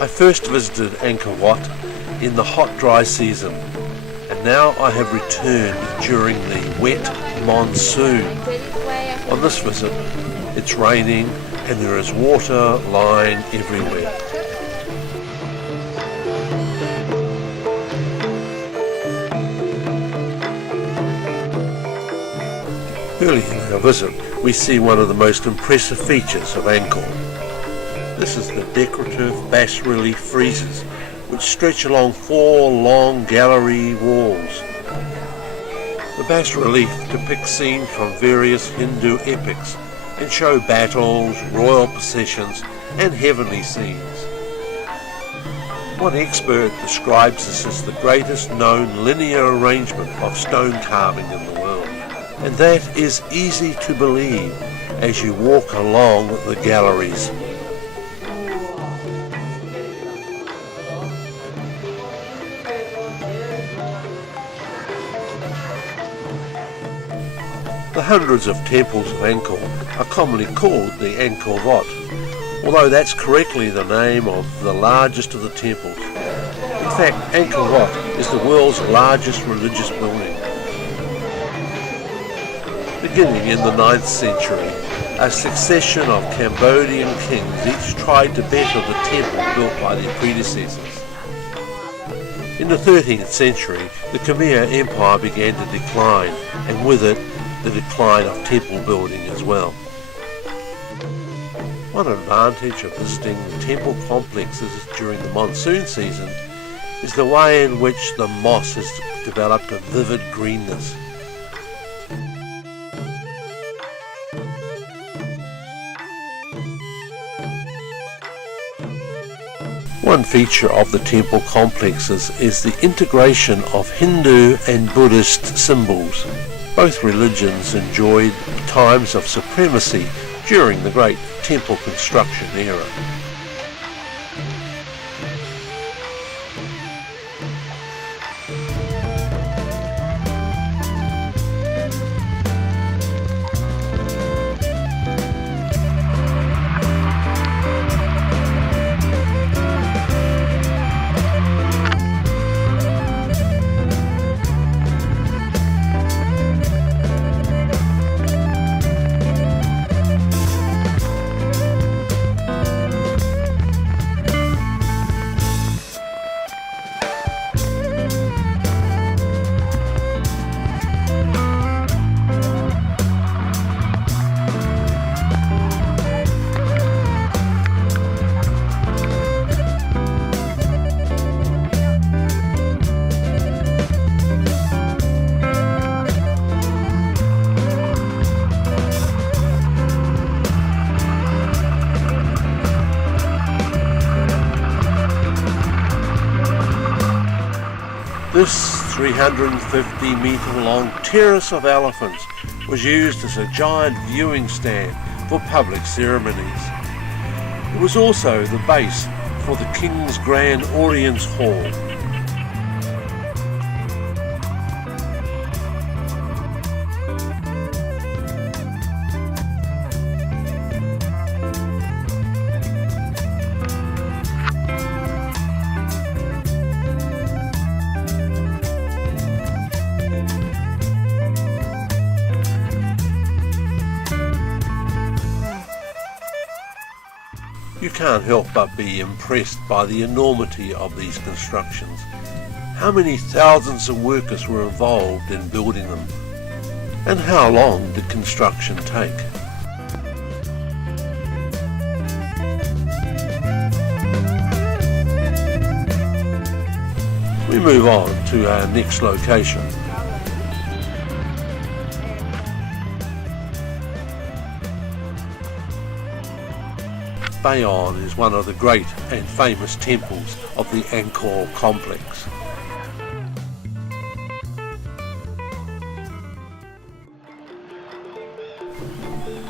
I first visited Angkor Wat in the hot dry season, and now I have returned during the wet monsoon. On this visit, it's raining and there is water lying everywhere. Early in our visit, we see one of the most impressive features of Angkor. This is the decorative bas-relief friezes, which stretch along 4 long gallery walls. The bas-relief depicts scenes from various Hindu epics and show battles, royal processions, and heavenly scenes. One expert describes this as the greatest known linear arrangement of stone carving in the world. And that is easy to believe as you walk along the galleries. The hundreds of temples of Angkor are commonly called the Ankor Wat, although that's correctly the name of the largest of the temples. In fact, Angkor Wat is the world's largest religious building. Beginning in the 9th century, a succession of Cambodian kings each tried to better the temple built by their predecessors. In the 13th century, the Khmer Empire began to decline, and with it, the decline of temple building as well. One advantage of visiting the temple complexes during the monsoon season is the way in which the moss has developed a vivid greenness. One feature of the temple complexes is the integration of Hindu and Buddhist symbols. Both religions enjoyed times of supremacy during the great temple construction era. This 350-metre long terrace of elephants was used as a giant viewing stand for public ceremonies. It was also the base for the King's Grand Audience Hall. You can't help but be impressed by the enormity of these constructions. How many thousands of workers were involved in building them? And how long did construction take? We move on to our next location. Bayon is one of the great and famous temples of the Angkor complex.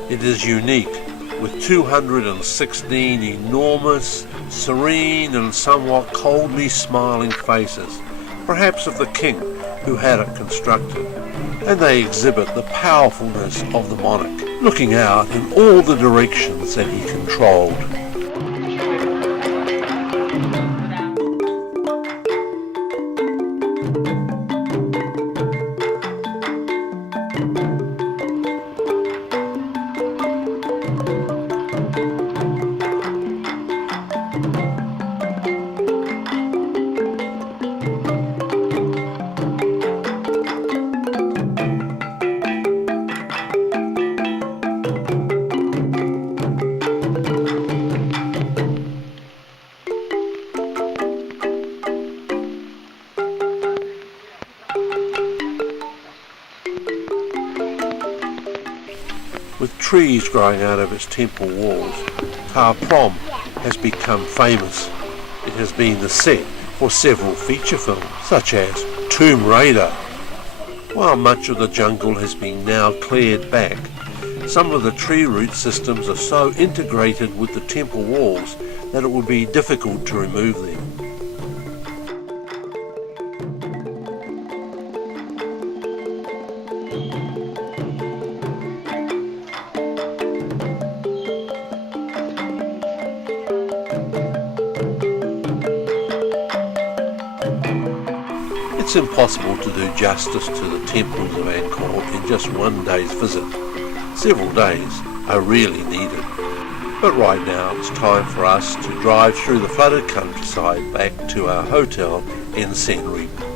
It is unique, with 216 enormous, serene and somewhat coldly smiling faces, perhaps of the king who had it constructed, and they exhibit the powerfulness of the monarch, looking out in all the directions that he controlled. with trees growing out of its temple walls, Phra Prom has become famous. It has been the set for several feature films, such as Tomb Raider. While much of the jungle has been now cleared back, some of the tree root systems are so integrated with the temple walls that it would be difficult to remove them. It's impossible to do justice to the temples of Angkor in just one day's visit. Several days are really needed. But right now it's time for us to drive through the flooded countryside back to our hotel in Siem Reap.